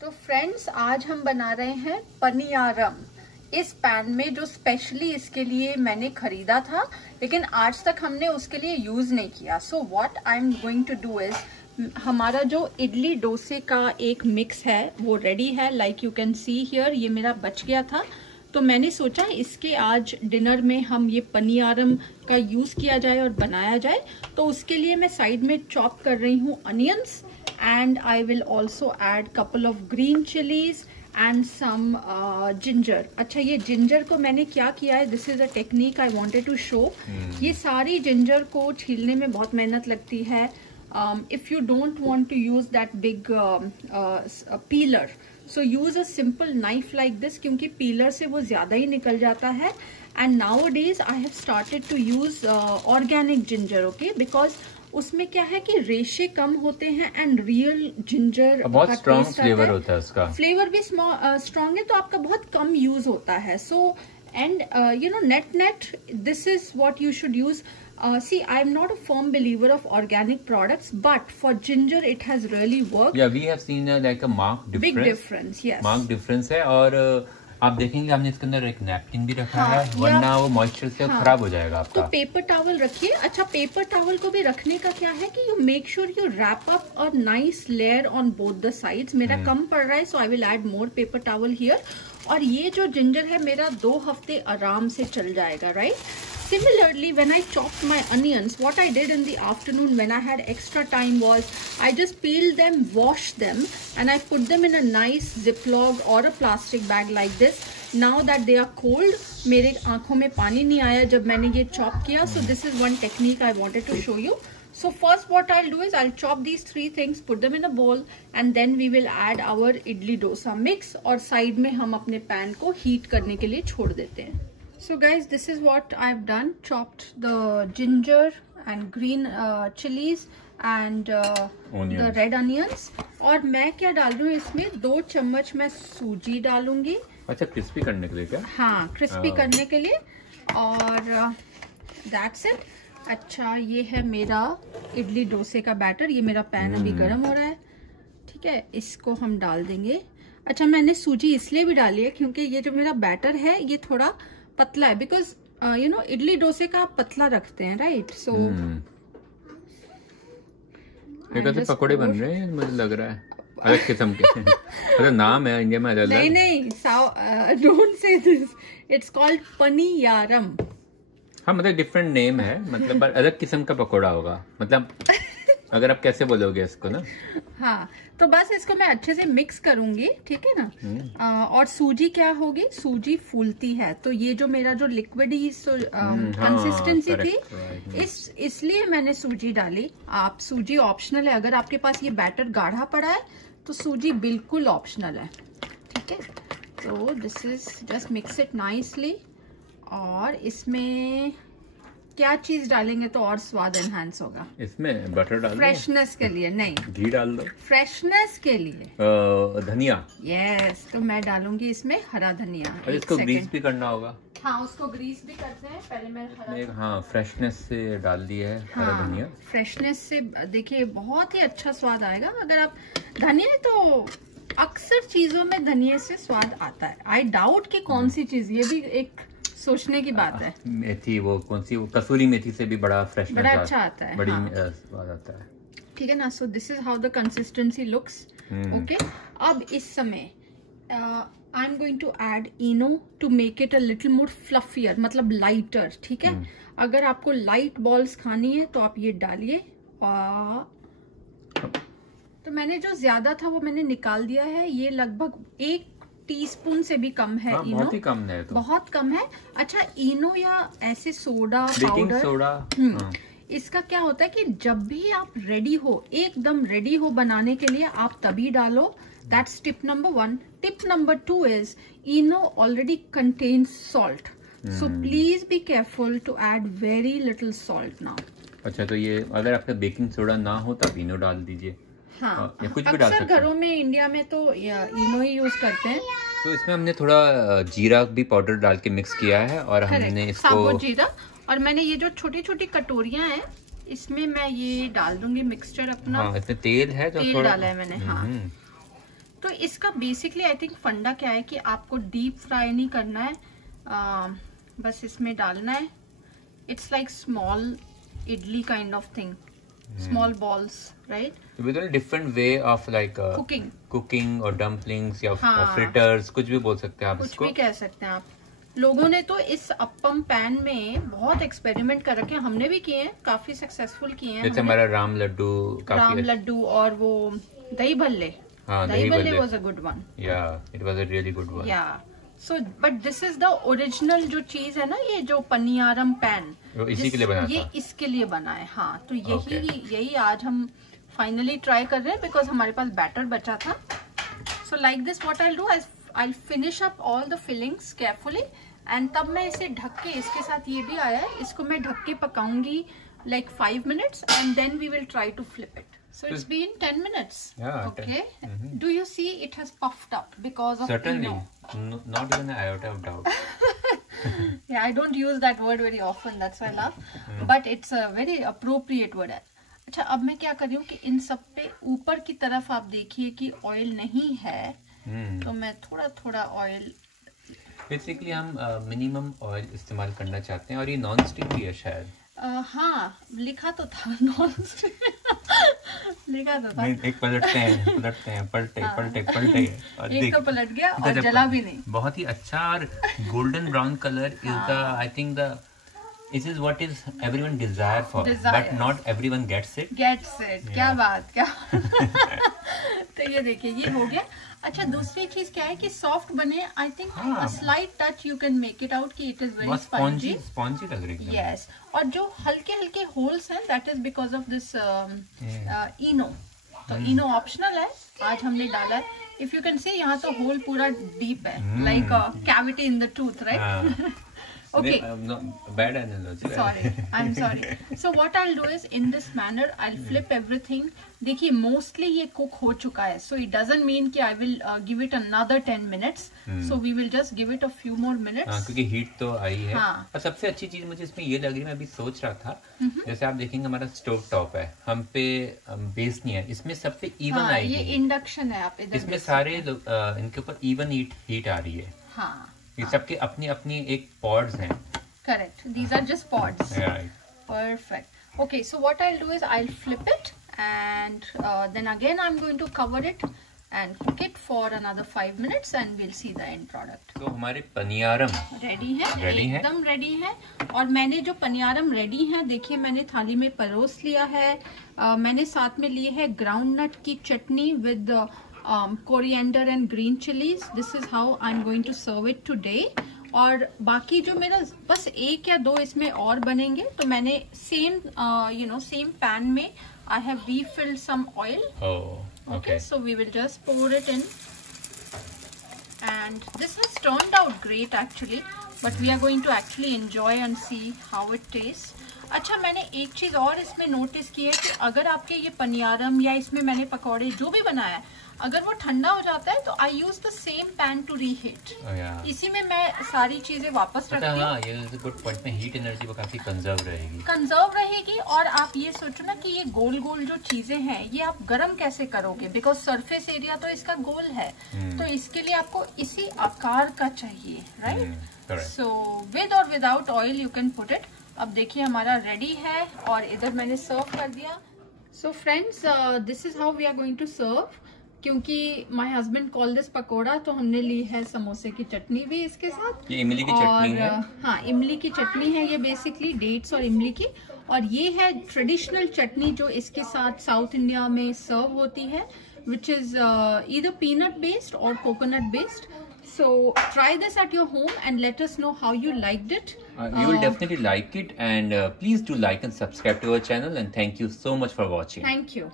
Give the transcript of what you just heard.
तो फ्रेंड्स, आज हम बना रहे हैं पनियारम इस पैन में, जो स्पेशली इसके लिए मैंने खरीदा था, लेकिन आज तक हमने उसके लिए यूज नहीं किया। So what I am going to do is, हमारा जो इडली डोसे का एक मिक्स है वो रेडी है। Like you can see here, ये मेरा बच गया था, तो मैंने सोचा इसके आज डिनर में हम ये पनियारम का यूज किया जाए और बनाया जाए। तो उसके लिए मैं साइड में चॉप कर रही हूँ onions, and I will also add couple of green chilies and some ginger। अच्छा, ये जिंजर को मैंने क्या किया है, this is a technique I wanted to show. ये सारी जिंजर को छीलने में बहुत मेहनत लगती है। If you don't want to use that big peeler, so use a simple knife like this, क्योंकि पीलर से वो ज्यादा ही निकल जाता है। And now days I have started to use organic ginger, okay, because उसमें क्या है कि रेशे कम होते हैं एंड रियल जिंजर बहुत स्ट्रॉन्ग फ्लेवर होता है, उसका फ्लेवर भी स्ट्रॉन्ग है, तो आपका बहुत कम यूज होता है। So and you know, net this is what you should use. See, I'm not a firm believer of organic products, but for ginger it has really worked. Yeah, we have seen like a marked difference. Big difference, yes. Marked difference है, और आप देखेंगे हमने इसके अंदर एक napkin भी रखा है, वरना वो मॉइस्चर से खराब हो जाएगा आपका। तो पेपर टॉवल रखिए। अच्छा, पेपर टॉवल को भी रखने का क्या है कि you make sure you wrap up a nice layer on both the sides. मेरा कम पड़ रहा है, so I will add more paper towel here. और ये जो जिंजर है मेरा 2 हफ्ते आराम से चल जाएगा, right? Similarly, when I chopped my onions, what I did in the afternoon when I had extra time was I just peeled them, washed them, and I put them in a nice Ziploc or a plastic bag like this. Now that they are cold, मेरे आंखों में पानी नहीं आया जब मैंने ये chop किया. So this is one technique I wanted to show you. So first what I'll do is I'll chop these 3 things, put them in a bowl, and then we will add our idli dosa mix, और side में हम अपने pan को heat करने के लिए छोड़ देते हैं. So guys, this is what I've done. Chopped the ginger and green chilies and the red onions. और मैं क्या डाल रही हूँ इसमें, 2 चम्मच मैं सूजी डालूंगी। अच्छा, क्रिस्पी करने के लिए क्या? हाँ, क्रिस्पी करने के लिए। और that's it। अच्छा, ये है मेरा इडली डोसे का बैटर। ये मेरा पैन अभी गर्म हो रहा है, ठीक है, इसको हम डाल देंगे। अच्छा, मैंने सूजी इसलिए भी डाली है क्योंकि ये जो मेरा बैटर है ये थोड़ा पतला है, बिकॉज यू नो इडली डोसे का आप पतला रखते हैं, राइट? सो पकोड़े बन रहे हैं, मुझे लग रहा है अलग किस्म के। मतलब नाम है इंडिया में अलग। नहीं, don't say this, it's called paniyaram. हाँ, मतलब डिफरेंट नेम है, मतलब अलग किस्म का पकोड़ा होगा, मतलब अगर आप कैसे बोलोगे इसको ना। हाँ, तो बस इसको मैं अच्छे से मिक्स करूंगी, ठीक है ना। और सूजी क्या होगी, सूजी फूलती है, तो ये जो मेरा जो लिक्विडी कंसिस्टेंसी थी, इसलिए मैंने सूजी डाली। आप सूजी ऑप्शनल है, अगर आपके पास ये बैटर गाढ़ा पड़ा है तो सूजी बिल्कुल ऑप्शनल है, ठीक है। तो this is just mix it nicely. और इसमें क्या चीज डालेंगे तो और स्वाद एनहांस होगा? इसमें बटर डाल दो फ्रेशनेस के लिए। नहीं, घी डाल दो फ्रेशनेस के लिए। धनिया, यस, तो मैं डालूंगी इसमें हरा धनिया। और इसको ग्रीस भी करना होगा। हाँ, उसको ग्रीस भी करते हैं, पहले मैं हरा। हाँ, फ्रेशनेस से डाल दिया है हरा धनिया। फ्रेशनेस से देखिए बहुत ही अच्छा स्वाद आएगा। अगर आप धनिया, तो अक्सर चीजों में धनिया से स्वाद आता है। आई डाउट कि कौन सी चीज, ये भी एक सोचने की बात है। मेथी, वो कौन सी, वो कसूरी मेथी से भी बड़ा फ्रेशनेस, बड़ा अच्छा आता है, बड़ी स्वाद आता है, ठीक है ना। So this is how the consistency looks, okay. अब इस समय I am going to add Eno to make it a little more fluffier, मतलब लाइटर, ठीक है। अगर आपको लाइट बॉल्स खानी है तो आप ये डालिए। तो मैंने जो ज्यादा था वो मैंने निकाल दिया है। ये लगभग 1 टीस्पून से भी कम है। इनो बहुत ही कम है, तो बहुत कम है। अच्छा, इनो या ऐसे सोडा पाउडर, सोडा, इसका क्या होता है कि जब भी आप रेडी हो, एकदम रेडी हो बनाने के लिए, आप तभी डालो। That's tip number 1। Tip number 2 is Eno already contains salt, so please be careful to add very little salt now. अच्छा, तो ये अगर आपका बेकिंग सोडा ना हो तब इनो डाल दीजिए। हाँ, कुछ भी डाल सकते हैं। घरों में इंडिया में तो इनो ही यूज करते हैं। तो इसमें हमने थोड़ा जीरा भी पाउडर डाल के मिक्स किया है, और हमने इसको साबुत जीरा, और मैंने ये जो छोटी छोटी कटोरियां हैं इसमें मैं ये डाल दूंगी मिक्सचर अपना। हाँ, इसमें तेल है जो तेल थोड़ा डाला है मैंने। हाँ, तो इसका बेसिकली आई थिंक फंडा क्या है कि आपको डीप फ्राई नहीं करना है, बस इसमें डालना है. It's like small idli kind of thing, small balls, right? With a different way of like cooking और डम्पलिंग्स या फ्रिटर्स, कुछ भी बोल सकते हैं आप, कुछ भी कह सकते हैं आप. लोगों ने तो इस अप्पम पैन में बहुत एक्सपेरिमेंट कर रखे हैं, हमने भी किए हैं, काफी सक्सेसफुल किए हैं. जैसे हमारा राम लड्डू और वो dahi bhalle. Dahi bhalle was a good one. Yeah it was a really good one. Yeah so but this is the original जो चीज है ना, ये जो पनियारम पैन, इसी के लिए बना ये इसके लिए बना है. हाँ, तो यही आज हम फाइनली ट्राई कर रहे हैं बिकॉज हमारे पास बैटर बचा था. So like this what I will do, I finish up all the fillings carefully and तब मैं इसे ढक के, इसके साथ ये भी आया है, इसको मैं ढक के पकाऊंगी like 5 minutes and then we will try to flip it. So it's been 10 minutes. Yeah. Okay. Do you see it has puffed up because of certainly not even an iota of doubt. Yeah, I don't use that word very often, that's why I laugh. But it's a very appropriate word. अच्छा, अब मैं क्या कर रही हूँ कि इन सब पे ऊपर की तरफ आप देखिए कि ऑयल नहीं है, तो मैं थोड़ा थोड़ा ऑयल, बेसिकली हम मिनिमम ऑयल इस्तेमाल करना चाहते हैं. और ये नॉन स्टिक भी है शायद. हाँ, लिखा तो था नॉन स्टिक. लिखा तो था. एक पलटते हैं पलटे और एक तो पलट गया और जला भी नहीं. बहुत ही अच्छा. और golden brown colour is the, I think the, this is what is everyone desire for, but not everyone gets it. क्या बात, क्या. तो ये देखिए, ये हो गया. अच्छा, दूसरी चीज क्या है कि सॉफ्ट बने. I think a slight touch you can make it out कि इट इज वेरी स्पंजी लग रही है. यस. और जो हल्के हल्के होल्स हैं, that is because of this Eno. तो इनो ऑप्शनल है, आज हमने डाला है. इफ यू कैन सी, यहाँ तो होल पूरा डीप है, like cavity in the tooth, right? Okay. Bad analogy. I'm sorry. So what I'll do is, in this manner, I'll flip everything. देखिए, mostly ये cook हो चुका है, so it doesn't mean कि I will give it another 10 minutes. So we will just give it a few more minutes. क्योंकि heat तो आई है. और सबसे अच्छी चीज मुझे इसमें ये लग रही है, मैं अभी सोच रहा था, जैसे आप देखेंगे हमारा स्टोव टॉप है, हम पे बेस नहीं है, इसमें सब पे इवन आएगी. ये इंडक्शन है, आप इधर इसमें सारे इनके ऊपर इवन हीट आ रही है. हाँ, ये सबके अपनी अपनी एक पॉड्स हैं. Correct, these are just pods. Perfect. Okay, so what I'll do is I'll flip it and then again I'm going to cover it and cook it for another 5 minutes and we'll see the end product. तो हमारे paniyaram ready है, एकदम ready है. और मैंने जो paniyaram ready है, देखिए मैंने थाली में परोस लिया है. मैंने साथ में लिए है ग्राउंड नट की चटनी with coriander and green chilies. This is how I'm going to serve it today. और बाकी जो मेरा बस 1 या 2 इसमें और बनेंगे, तो मैंने same pan में I have refilled some oil. Oh, okay. So we will just pour it in. And this has turned out great actually, but we are going to actually enjoy and see how it tastes. अच्छा, मैंने एक चीज और इसमें notice की है कि अगर आपके ये पनियारम या इसमें मैंने पकौड़े जो भी बनाया है, अगर वो ठंडा हो जाता है, तो I use the same pan to reheat. इसी में मैं सारी चीजें वापस रखती हूँ. हाँ, ये गुड पॉइंट में हीट एनर्जी वो काफी कंजर्व रहेगी. और आप ये सोचो ना कि ये गोल गोल जो चीजें हैं, ये आप गरम कैसे करोगे, बिकॉज सरफेस एरिया तो इसका गोल है. तो इसके लिए आपको इसी आकार का चाहिए, राइट? सो विद और without oil you can put it. अब देखिए हमारा रेडी है और इधर मैंने सर्व कर दिया. So friends, this is how we are going to serve. क्योंकि my husband call this pakora, तो हमने ली है समोसे की चटनी भी इसके साथ. ये इमली की चटनी है. हाँ, इमली की चटनी है ये, बेसिकली डेट्स और इमली की. और ये है ट्रेडिशनल चटनी जो इसके साथ साउथ इंडिया में सर्व होती है, which is either peanut based और coconut based. So try this at your home and let us know how you liked it. You will definitely like it, and please do like and subscribe to our channel, and thank you so much for watching. Thank you.